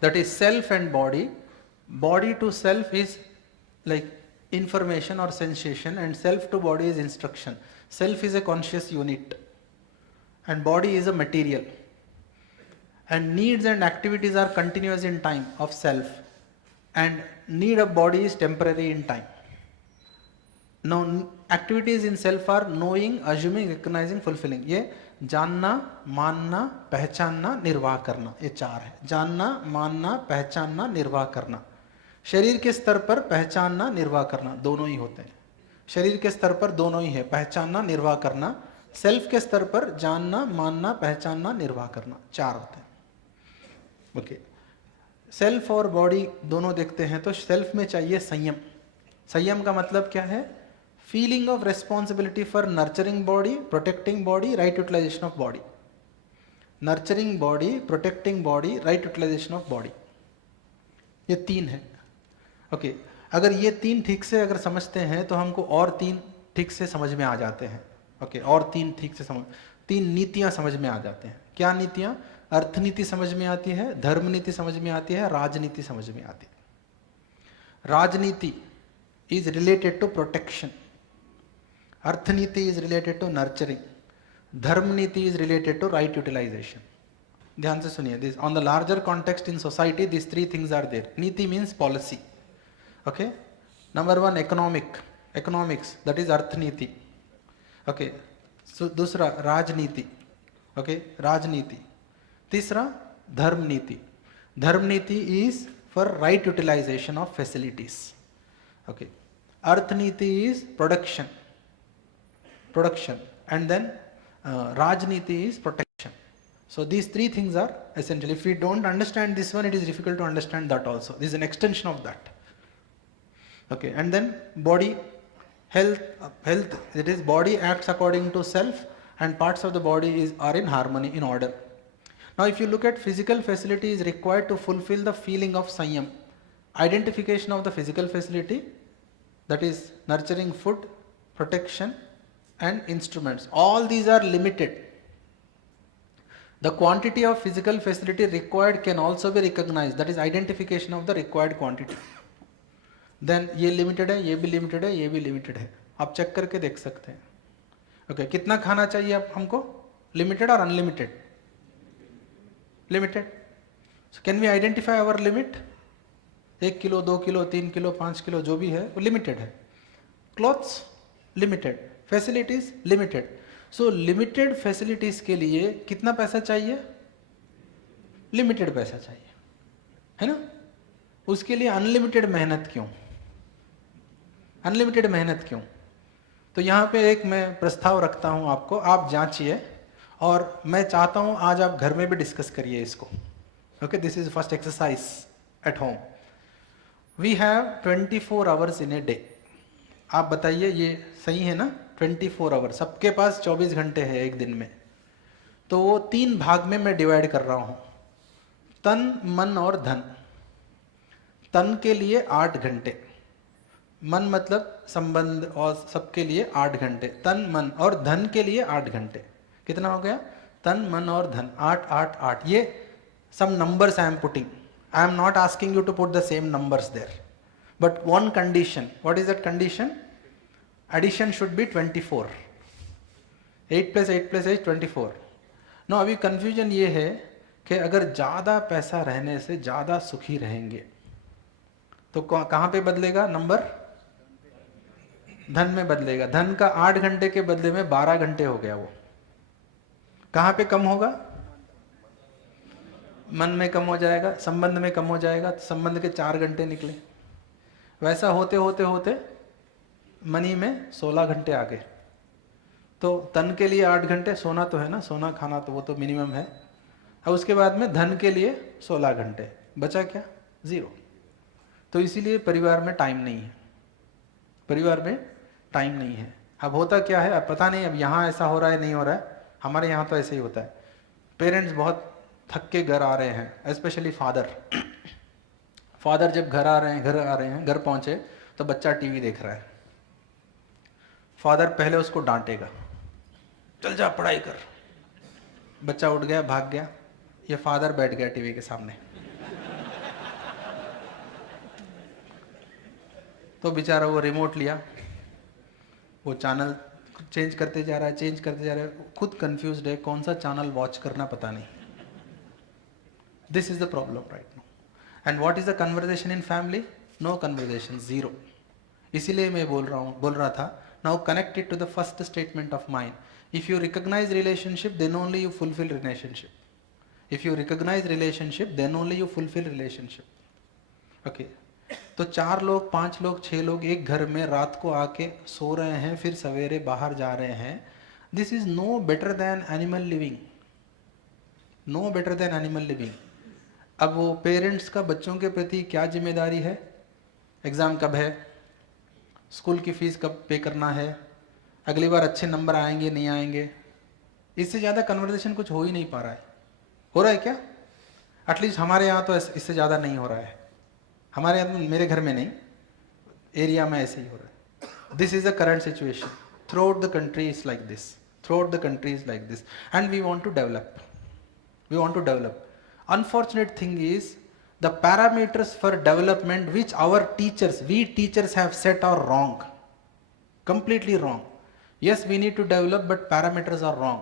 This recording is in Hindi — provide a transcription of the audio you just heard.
that is self and body. Body to self is like information or sensation, and self to body is instruction. Self is a conscious unit and body is a material, and needs and activities are continuous in time of self, and need of body is temporary in time. Now activities in self are knowing, assuming, recognizing, fulfilling. ये जानना, मानना, पहचानना, निर्वाह करना, ये चार है. जानना, मानना, पहचानना, निर्वाह करना. शरीर के स्तर पर पहचानना, निर्वाह करना दोनों ही होते हैं. शरीर के स्तर पर दोनों ही है, पहचानना, निर्वाह करना. सेल्फ के स्तर पर जानना, मानना, पहचानना, निर्वाह करना, चार होते हैं. ओके, सेल्फ और बॉडी दोनों देखते हैं तो सेल्फ में चाहिए संयम. संयम का मतलब क्या है? Feeling of responsibility for nurturing body, protecting body, right utilisation of body. Nurturing body, protecting body, right utilisation of body, ये तीन है. ओके, अगर ये तीन ठीक से अगर समझते हैं तो हमको और तीन ठीक से समझ में आ जाते हैं. ओके, और तीन ठीक से समझ, तीन नीतियां समझ में आ जाते हैं. क्या नीतियां? अर्थनीति समझ में आती है, धर्म नीति समझ में आती है, राजनीति समझ में आती है. Rajniti is related to protection, arthniti is related to nurturing, dharma niti is related to right utilisation. ध्यान से सुनिए, this on the larger context in society this three things are there. Niti means policy. Okay, number one economics, that is arthniti. Okay, दूसरा राजनीति. ओके, राजनीति. तीसरा धर्म नीति. Dharma niti is for right utilisation of facilities. Okay, arthniti is production, and then Rajniti is protection. So these three things are essential. If we don't understand this one, it is difficult to understand that also. This is an extension of that. Okay, and then body, health, it is body acts according to self, and parts of the body are in harmony, in order. Now if you look at physical facility is required to fulfill the feeling of Sanyam. Identification of the physical facility, that is nurturing food, protection, and instruments. All these are limited. The quantity of physical facility required can also be recognized, that is identification of the required quantity. Then ये limited है, ये भी limited है, ये भी limited है. आप चेक करके देख सकते हैं. Okay, कितना खाना चाहिए आप हमको? Limited or unlimited? Limited. So can we identify our limit? 1 kilo, 2 kilo, 3 kilo, 5 kilo जो भी है वो limited है. Clothes limited. Facilities limited. सो लिमिटेड फैसिलिटीज के लिए कितना पैसा चाहिए? लिमिटेड पैसा चाहिए, है ना. उसके लिए अनलिमिटेड मेहनत क्यों? अनलिमिटेड मेहनत क्यों? तो यहाँ पे एक मैं प्रस्ताव रखता हूँ आपको, आप जांचिए, और मैं चाहता हूँ आज आप घर में भी डिस्कस करिए इसको. Okay, this is first exercise at home. We have 24 hours in a day. आप बताइए ये सही है ना? 24 आवर, सबके पास 24 घंटे है एक दिन में. तो वो 3 भाग में मैं डिवाइड कर रहा हूँ, तन, मन और धन. तन के लिए 8 घंटे, मन मतलब संबंध और सबके लिए 8 घंटे, तन, मन, और धन के लिए 8 घंटे. कितना हो गया? तन, मन और धन, 8, 8, 8. ये some numbers I am putting. I am not asking you to put the same numbers there. But one condition. What is that condition? Addition should be 24. 8 plus 8 plus 8 24. Now अभी confusion ये है कि अगर ज़्यादा पैसा रहने से ज़्यादा सुखी रहेंगे तो कहाँ पे बदलेगा नंबर? धन में बदलेगा. धन का 8 घंटे के बदले में 12 घंटे हो गया. वो कहाँ पे कम होगा? मन में कम हो जाएगा, संबंध में कम हो जाएगा, तो संबंध के 4 घंटे निकले. वैसा होते होते होते मनी में 16 घंटे आ गए. तो तन के लिए 8 घंटे, सोना तो है ना, सोना खाना तो वो तो मिनिमम है. अब उसके बाद में धन के लिए 16 घंटे, बचा क्या? 0. तो इसीलिए परिवार में टाइम नहीं है. परिवार में टाइम नहीं है. अब होता क्या है, अब पता नहीं अब यहाँ ऐसा हो रहा है नहीं हो रहा है. हमारे यहाँ तो ऐसे ही होता है. पेरेंट्स बहुत थक के घर आ रहे हैं, स्पेशली फादर जब घर आ रहे हैं, घर पहुँचे तो बच्चा टीवी देख रहा है. फादर पहले उसको डांटेगा, चल जा पढ़ाई कर. बच्चा उठ गया, भाग गया. ये फादर बैठ गया टीवी के सामने. तो बेचारा वो रिमोट लिया, वो चैनल चेंज करते जा रहा है, खुद कंफ्यूज्ड है कौन सा चैनल वॉच करना पता नहीं. This is the problem right now. And what is the conversation in family? No conversation, zero. इसीलिए मैं बोल रहा था, now connect it to the first statement of mind. If you recognise relationship then only you fulfil relationship. If you recognise relationship then only you fulfil relationship. Okay, तो 4 लोग 5 लोग 6 लोग एक घर में रात को आके सो रहे हैं, फिर सवेरे बाहर जा रहे हैं. This is no better than animal living, no better than animal living. अब वो पेरेंट्स का बच्चों के प्रति क्या जिम्मेदारी है? एग्जाम कब है, स्कूल की फीस कब पे करना है, अगली बार अच्छे नंबर आएंगे नहीं आएंगे. इससे ज़्यादा कन्वर्सेशन कुछ हो ही नहीं पा रहा है. हो रहा है क्या? एटलीस्ट हमारे यहाँ तो इससे ज़्यादा नहीं हो रहा है. हमारे यहाँ, मेरे घर में नहीं, एरिया में ऐसे ही हो रहा है. This is the current situation. Throughout the country is like this, throughout the country is like this. And we want to develop, we want to develop. Unfortunate thing is the parameters for development which our teachers, we teachers have set are wrong, completely wrong. Yes, we need to develop, but parameters are wrong.